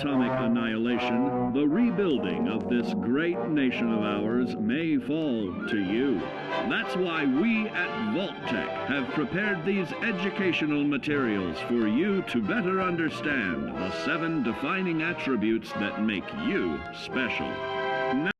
atomic annihilation, the rebuilding of this great nation of ours may fall to you. That's why we at Vault-Tec have prepared these educational materials for you to better understand the 7 defining attributes that make you special. Now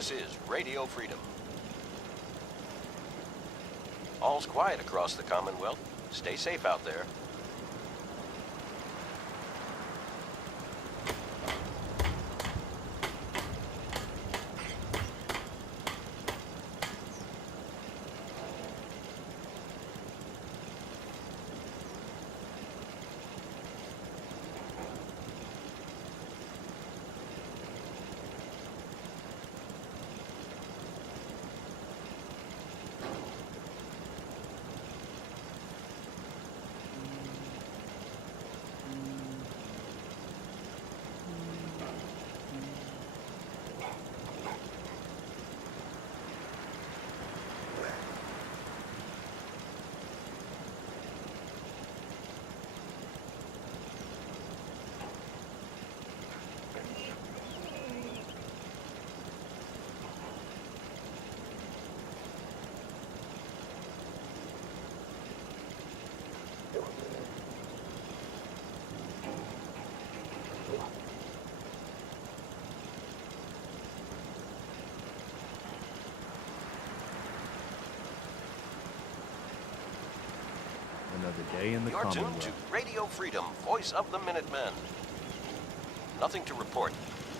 This is Radio Freedom. All's quiet across the Commonwealth. Stay safe out there. Another day in the You're tuned Commonwealth. to Radio Freedom, voice of the Minutemen. Nothing to report.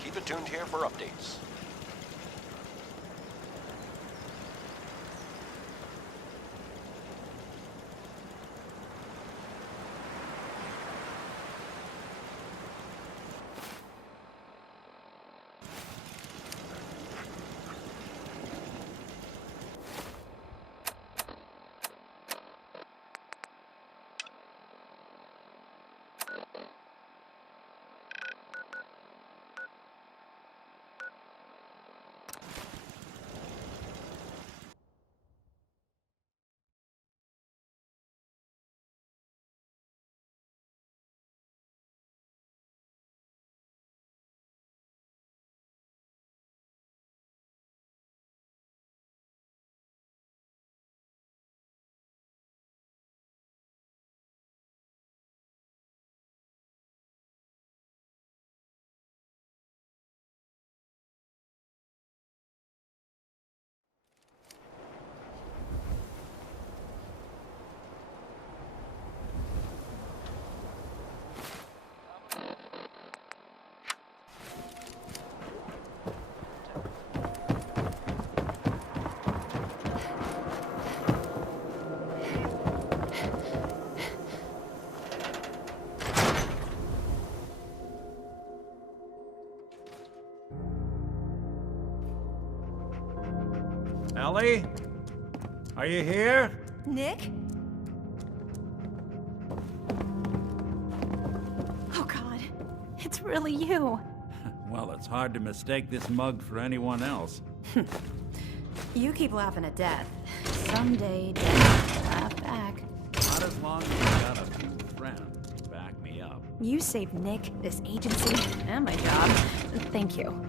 Keep it tuned here for updates. Ellie? Are you here? Nick? Oh God, it's really you. Well, it's hard to mistake this mug for anyone else. You keep laughing at death. Someday, death will laugh back. Not as long as you got a few friends to back me up. You saved Nick, this agency, and my job. Thank you.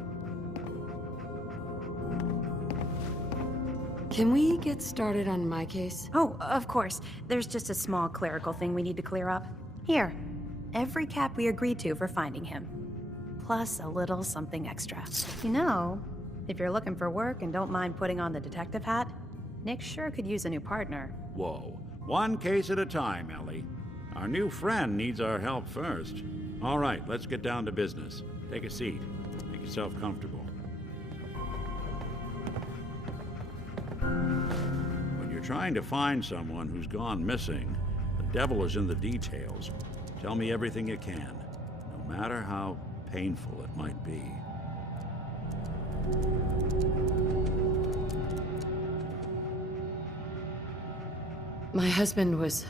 Can we get started on my case? Oh, of course. There's just a small clerical thing we need to clear up. Here, every cap we agreed to for finding him. Plus a little something extra. You know, if you're looking for work and don't mind putting on the detective hat, Nick sure could use a new partner. Whoa. One case at a time, Ellie. Our new friend needs our help first. All right, let's get down to business. Take a seat. Make yourself comfortable. When you're trying to find someone who's gone missing, the devil is in the details. Tell me everything you can, no matter how painful it might be. My husband was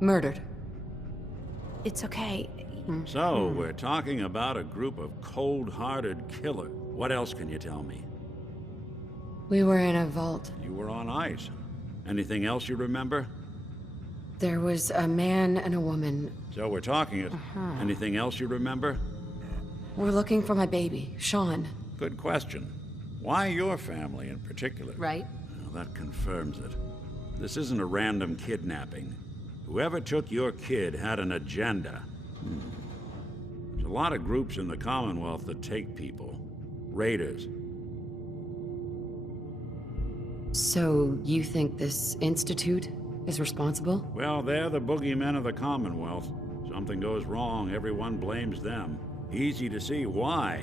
murdered. It's okay. So, we're talking about a group of cold-hearted killers. What else can you tell me? We were in a vault. You were on ice. Anything else you remember? There was a man and a woman. So we're talking it. Anything else you remember? We're looking for my baby, Sean. Good question. Why your family in particular? Right? Well, that confirms it. This isn't a random kidnapping. Whoever took your kid had an agenda. There's a lot of groups in the Commonwealth that take people. Raiders. So you think this institute is responsible? Well, they're the boogeymen of the Commonwealth. Something goes wrong, everyone blames them. Easy to see why.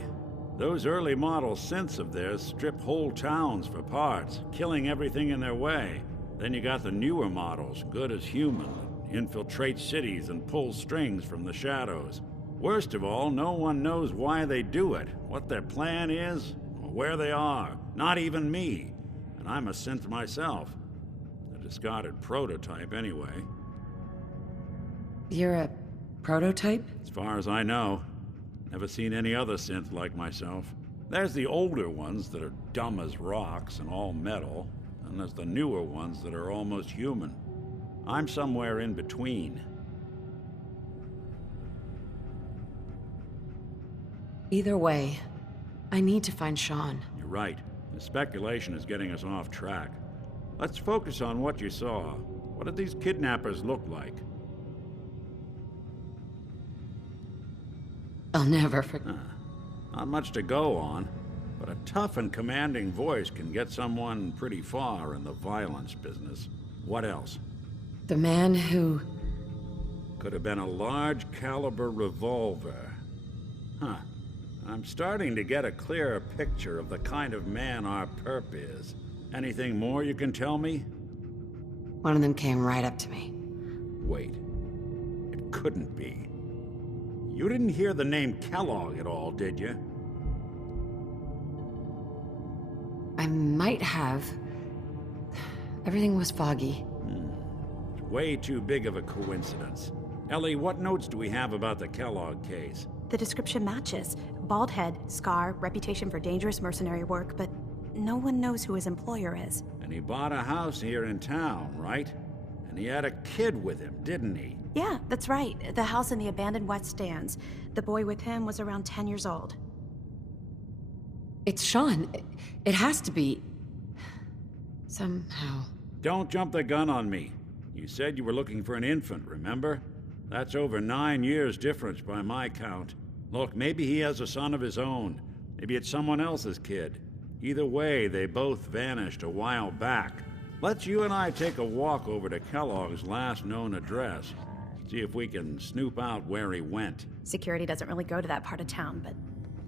Those early model synths of theirs strip whole towns for parts, killing everything in their way. Then you got the newer models, good as human, that infiltrate cities and pull strings from the shadows. Worst of all, no one knows why they do it, what their plan is, or where they are. Not even me. And I'm a synth myself. A discarded prototype, anyway. You're a prototype? As far as I know. Never seen any other synth like myself. There's the older ones that are dumb as rocks and all metal, and there's the newer ones that are almost human. I'm somewhere in between. Either way, I need to find Sean. You're right. The speculation is getting us off track. Let's focus on what you saw. What did these kidnappers look like? I'll never forget. Not much to go on, but a tough and commanding voice can get someone pretty far in the violence business. What else? The man who... Could have been a large caliber revolver. Huh. I'm starting to get a clearer picture of the kind of man our perp is. Anything more you can tell me? One of them came right up to me. Wait. It couldn't be. You didn't hear the name Kellogg at all, did you? I might have. Everything was foggy. It's way too big of a coincidence. Ellie, what notes do we have about the Kellogg case? The description matches. Bald head, scar, reputation for dangerous mercenary work, but no one knows who his employer is. And he bought a house here in town, right? And he had a kid with him, didn't he? Yeah, that's right. The house in the abandoned West Stands. The boy with him was around 10 years old. It's Sean. It has to be. Somehow. Don't jump the gun on me. You said you were looking for an infant, remember? That's over 9 years difference by my count. Look, maybe he has a son of his own. Maybe it's someone else's kid. Either way, they both vanished a while back. Let's you and I take a walk over to Kellogg's last known address. See if we can snoop out where he went. Security doesn't really go to that part of town, but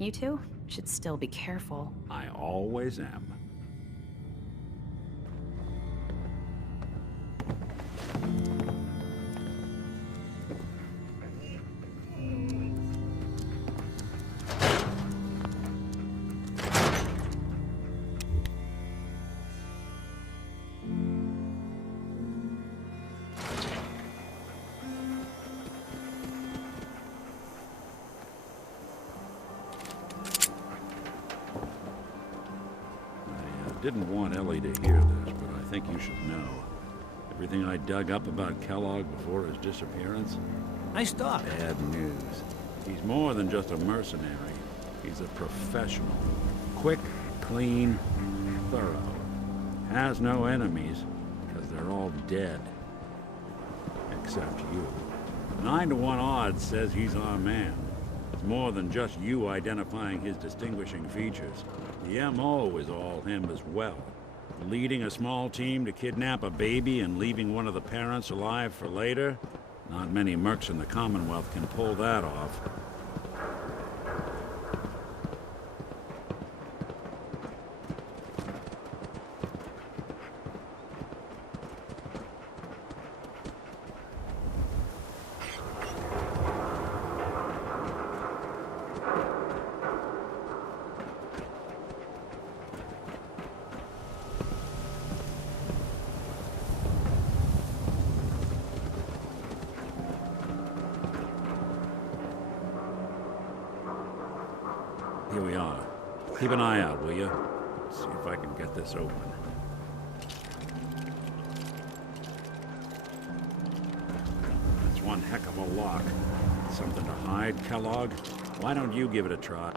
you two should still be careful. I always am. Didn't want Ellie to hear this, but I think you should know. Everything I dug up about Kellogg before his disappearance? Nice dog. Bad news. He's more than just a mercenary. He's a professional. Quick, clean, thorough. Has no enemies, because they're all dead. Except you. 9 to 1 odds says he's our man. It's more than just you identifying his distinguishing features. The M.O. is all him as well. Leading a small team to kidnap a baby and leaving one of the parents alive for later? Not many mercs in the Commonwealth can pull that off. Here we are. Keep an eye out, will you? See if I can get this open. That's one heck of a lock. Something to hide, Kellogg? Why don't you give it a try?